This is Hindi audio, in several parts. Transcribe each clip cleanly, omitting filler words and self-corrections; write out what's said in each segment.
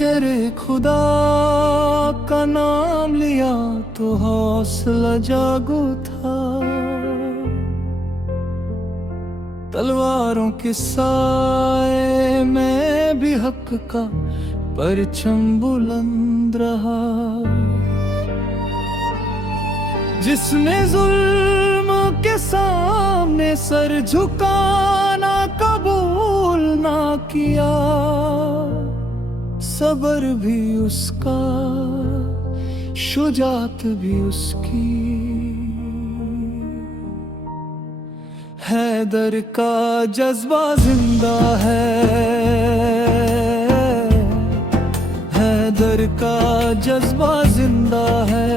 शेरे खुदा का नाम लिया तो हौसला जागो था। तलवारों के साए में भी हक का परचम बुलंद रहा। जिसने जुल्म के सामने सर झुकाना कबूल ना किया, सब्र भी उसका, शुजात भी उसकी। हैदर का जज्बा जिंदा है, हैदर का जज्बा जिंदा है।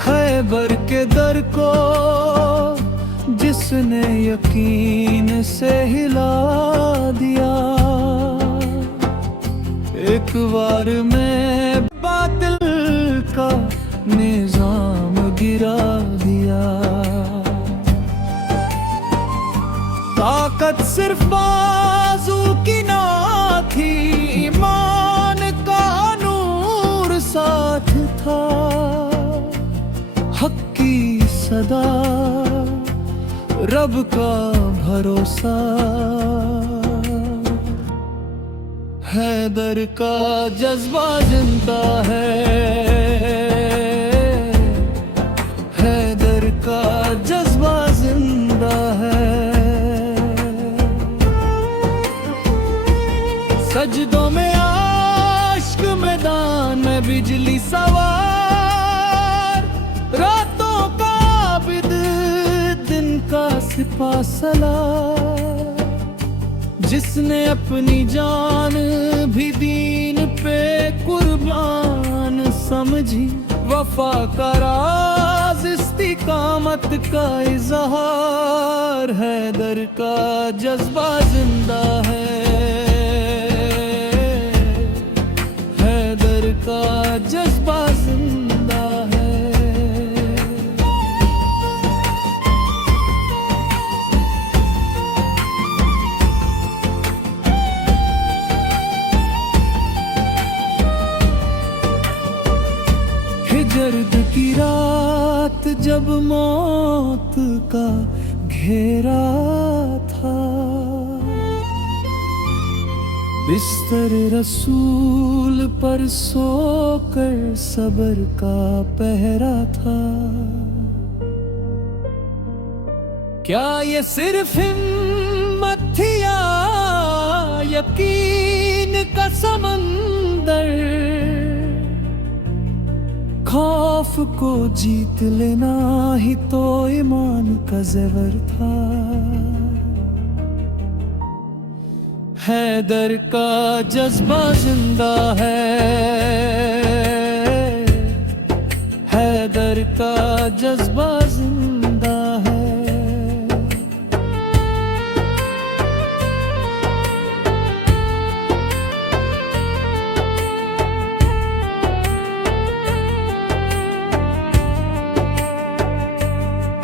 खैबर के दर को जिसने यकीन से हिला दिया, एक बार में बातिल का निजाम गिरा दिया। ताकत सिर्फ बाजू की ना थी, ईमान का नूर साथ था। हक की सदा, रब का भरोसा। हैदर का जज्बा जिंदा है, हैदर का जज्बा जिंदा है। सजदों में आश्क, मैदान में बिजली सवार, रातों का आबिद, दिन का सिपा सलार। जिसने अपनी जान भी दीन पे कुर्बान समझी, वफा का राज इस्तिकामत का इजहार। हैदर का जज्बा जिंदा है, हैदर का जज्बा जिंदा है। हिजर की रात जब मौत का घेरा था, बिस्तर रसूल पर सोकर सब्र का पहरा था। क्या ये सिर्फ हिम्मत थी या यकीन का समंदर? खौफ को जीत लेना ही तो ईमान का ज़ेवर था। हैदर का जज्बा जिंदा है, हैदर का जज्बा जिंदा है।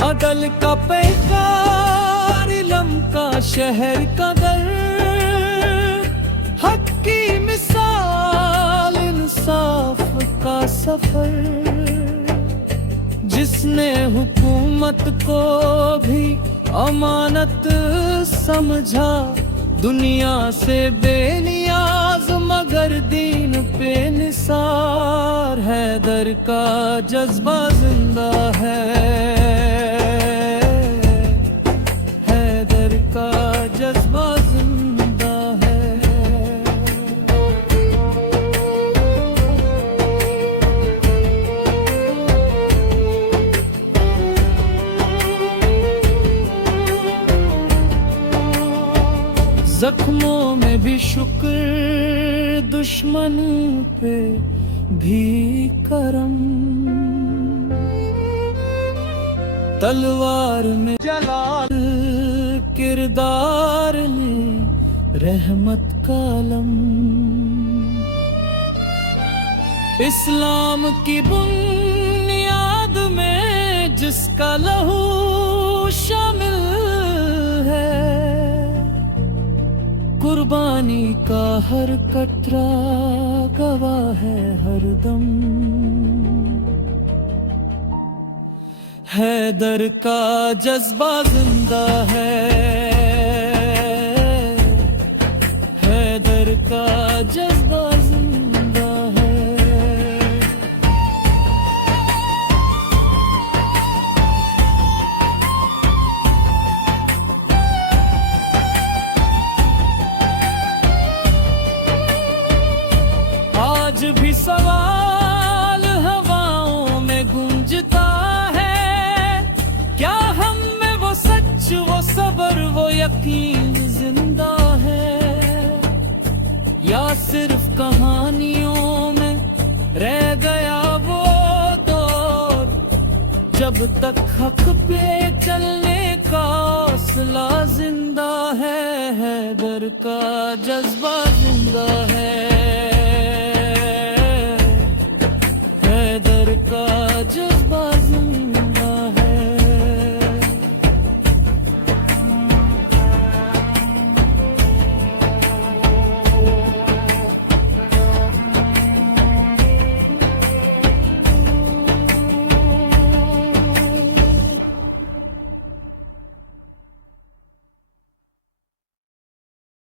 अदल का पैकार, इल्म का शहर का दर, हक की मिसाल, इंसाफ का सफर। जिसने हुकूमत को भी अमानत समझा, दुनिया से बेनियाज मगर दीन पे निसार। हैदर का जज्बा जिंदा है, हैदर का जज्बा जिंदा है। जख्मों में भी शुक्र, दुश्मन पे भी करम। तलवार में जलाल, किरदार में रहमत का अलम। इस्लाम की बुनियाद में जिसका लहू शामिल है, कुर्बानी का हर कतरा गवाह है हरदम। हैदर का जज्बा जिंदा है, हैदर का जज्बा जिंदा है। आज भी सवाल हवाओं में गूंजता है, क्या हम में वो सच, वो सबर, वो यकीन जिंदा है, या सिर्फ कहानियों में रह गया वो दौर, जब तक हक पे चलने का हौसला जिंदा है। हैदर का जज्बा जिंदा है, हैदर का जज्बा